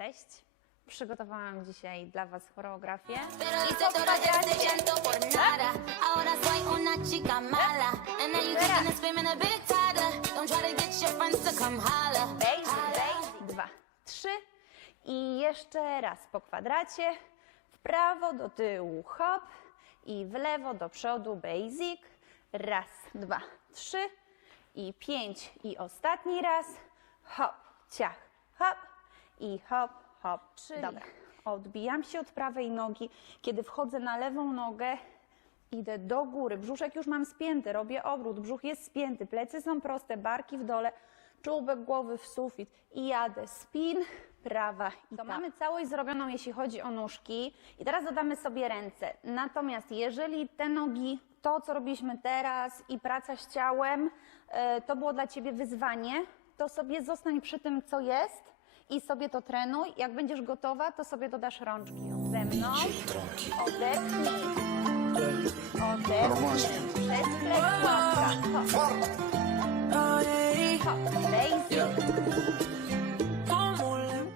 Cześć! Przygotowałam dzisiaj dla Was choreografię. Dwa, trzy. I jeszcze raz po kwadracie. W prawo do tyłu, hop. I w lewo do przodu, basic. Raz, dwa, trzy. I pięć. I ostatni raz. Hop, ciach, hop. I hop, hop. Czyli Dobra. Odbijam się od prawej nogi. Kiedy wchodzę na lewą nogę, Idę do góry, brzuszek już mam spięty, robię obrót, brzuch jest spięty, plecy są proste, barki w dole, czubek głowy w sufit i jadę spin, prawa i to mamy całość zrobioną, jeśli chodzi o nóżki i teraz dodamy sobie ręce. Natomiast jeżeli te nogi, to co robiliśmy teraz i praca z ciałem, e, to było dla Ciebie wyzwanie, to sobie zostań przy tym, co jest i sobie to trenuj. Jak będziesz gotowa, to sobie dodasz rączki ze mną. Przez. Hop. Basic.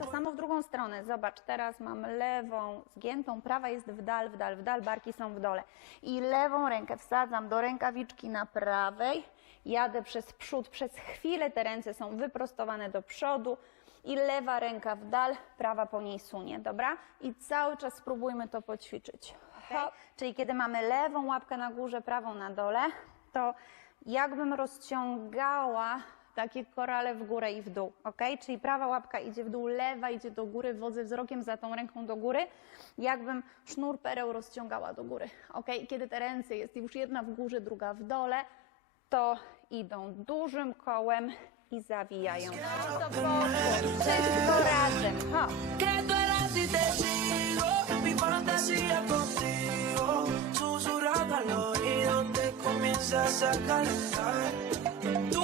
To samo w drugą stronę. Zobacz, teraz mam lewą zgiętą, prawa jest w dal, w dal, w dal, barki są w dole. I lewą rękę wsadzam do rękawiczki na prawej, jadę przez przód, przez chwilę te ręce są wyprostowane do przodu i lewa ręka w dal, prawa po niej sunie, dobra? I cały czas spróbujmy to poćwiczyć. Hop. Czyli kiedy mamy lewą łapkę na górze, prawą na dole, to jakbym rozciągała takie korale w górę i w dół, ok? Czyli prawa łapka idzie w dół, lewa idzie do góry, wodzę wzrokiem za tą ręką do góry, jakbym sznur pereł rozciągała do góry, ok? Kiedy te ręce jest już jedna w górze, druga w dole, to idą dużym kołem i zawijają. To poszło, Que tú eras y te sigo, mi fantasía contigo. Susurrando al oído te comienzas a calentar.